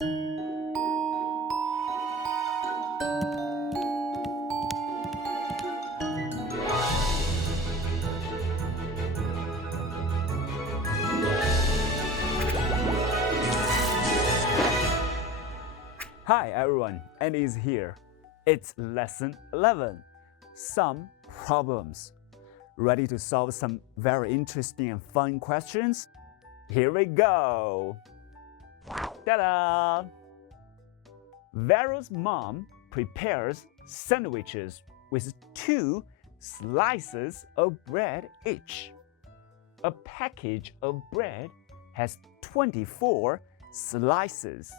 Hi everyone, Andy is here. It's lesson 11, Sum Problems. Ready to solve some very interesting and fun questions? Here we go! Ta-da! Vero's mom prepares sandwiches with 2 slices of bread each. A package of bread has 24 slices.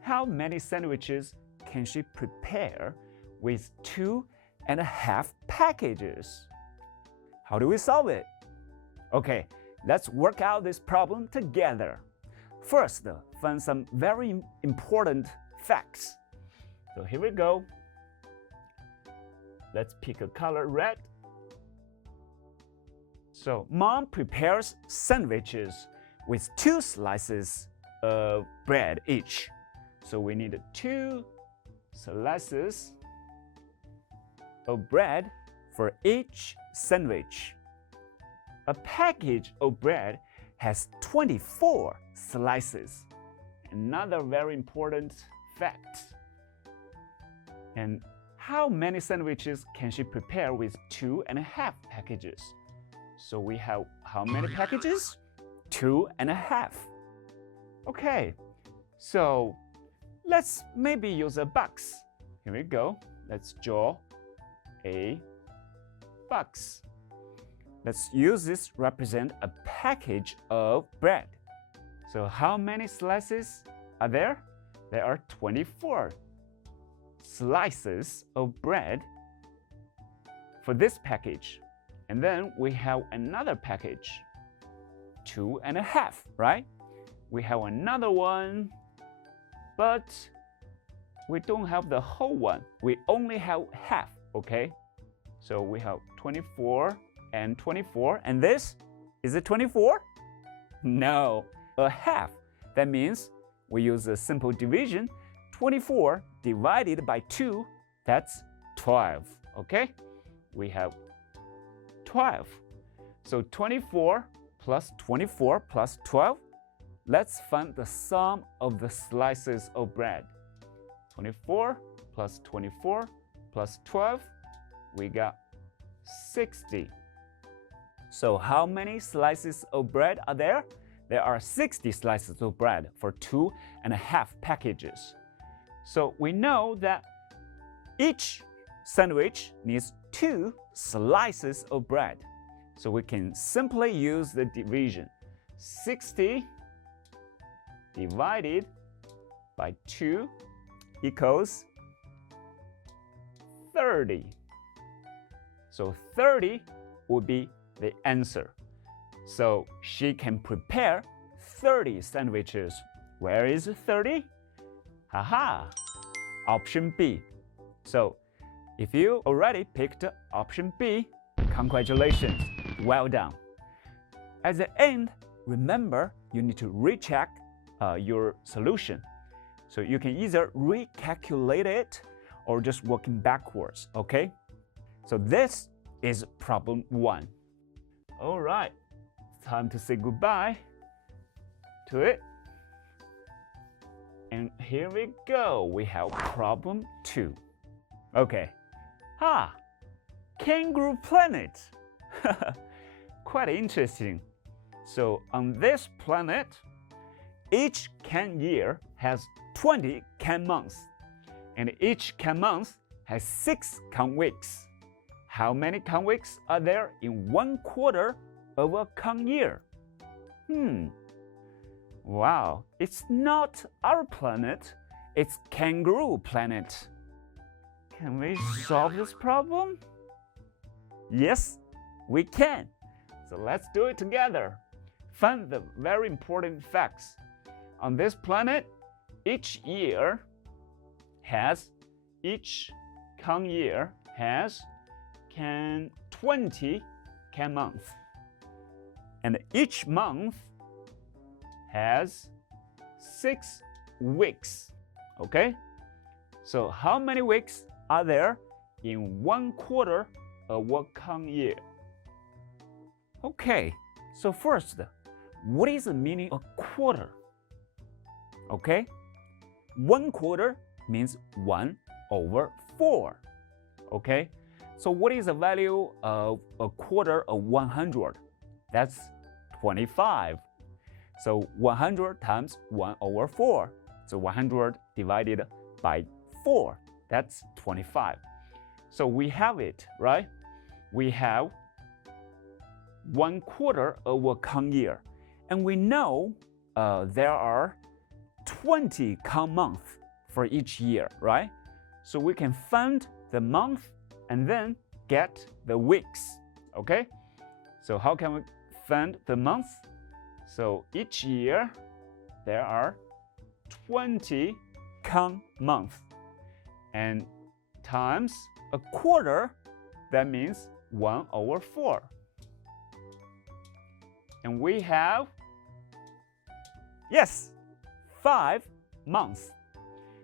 How many sandwiches can she prepare with 2.5 packages? How do we solve it? Okay, let's work out this problem together. First, find some very important facts. So here we go. Let's pick a color red. So mom prepares sandwiches with 2 slices of bread each. So we need 2 slices of bread for each sandwich. A package of bread has 24 slices. Another very important fact. And how many sandwiches can she prepare with 2.5 packages? So we have how many packages? 2.5. Okay, so let's maybe use a box. Here we go. Let's draw a box. Let's use this to represent a package of bread. So how many slices are there? There are 24 slices of bread for this package. And then we have another package, 2.5, right? We have another one, but we don't have the whole one. We only have half, okay? So we have 24 and 24, and this, is it 24? No, a half. That means we use a simple division. 24 divided by 2, that's 12, okay? We have 12. So 24 plus 24 plus 12, let's find the sum of the slices of bread. 24 plus 24 plus 12, we got 60. So how many slices of bread are there? There are 60 slices of bread for 2.5 packages. So we know that each sandwich needs 2 slices of bread. So we can simply use the division. 60 divided by 2 equals 30. So 30 would be the answer. So she can prepare 30 sandwiches. Where is 30? Haha, option B. So if you already picked option B, congratulations, well done. At the end, remember you need to recheck your solution. So you can either recalculate it or just working backwards, okay? So this is problem 1. All right, time to say goodbye to it. And here we go, we have problem 2. Okay, kangaroo planet. Quite interesting. So on this planet, each can year has 20 can months, and each can month has 6 can weeks. How many can weeks are there in 1/4 of a can year? Wow, it's not our planet, it's kangaroo planet. Can we solve this problem? Yes, we can. So let's do it together. Find the very important facts. On this planet, each can year has 20 can month. And each month has 6 weeks. Okay? So how many weeks are there in 1/4 of a calendar year? Okay, so first, what is the meaning of quarter? Okay, 1/4 means 1/4. Okay, so what is the value of 1/4 of 100? That's 25. So 100 times 1/4. So 100 divided by 4, that's 25. So we have it, right? We have 1/4 of a calendar year. And we know there are 20 calendar months for each year, right? So we can find the month and then get the weeks, okay? So how can we find the month? So each year there are 20 calendar months, and times 1/4, that means 1/4. And we have, yes, 5 months.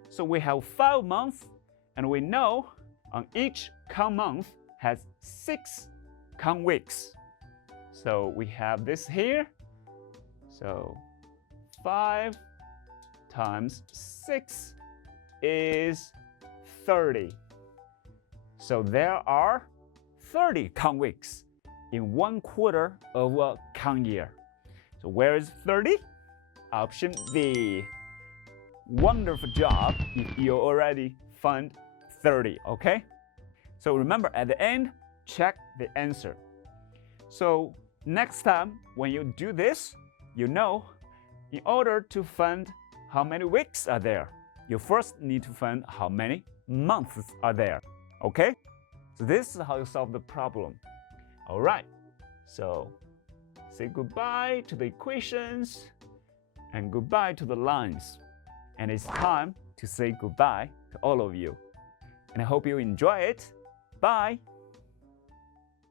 So we have 5 months, and we know on each calendar month has 6 calendar weeks. So we have this here. So 5 times 6 is 30. So there are 30 calendar weeks in 1/4 of a calendar year. So where is 30? Option B. Wonderful job if you already found 30, okay? So remember, at the end, check the answer. So next time when you do this, you know, in order to find how many weeks are there, you first need to find how many months are there, okay? So this is how you solve the problem. All right, so say goodbye to the equations and goodbye to the lines. And it's time to say goodbye to all of you. And I hope you enjoy it. Bye.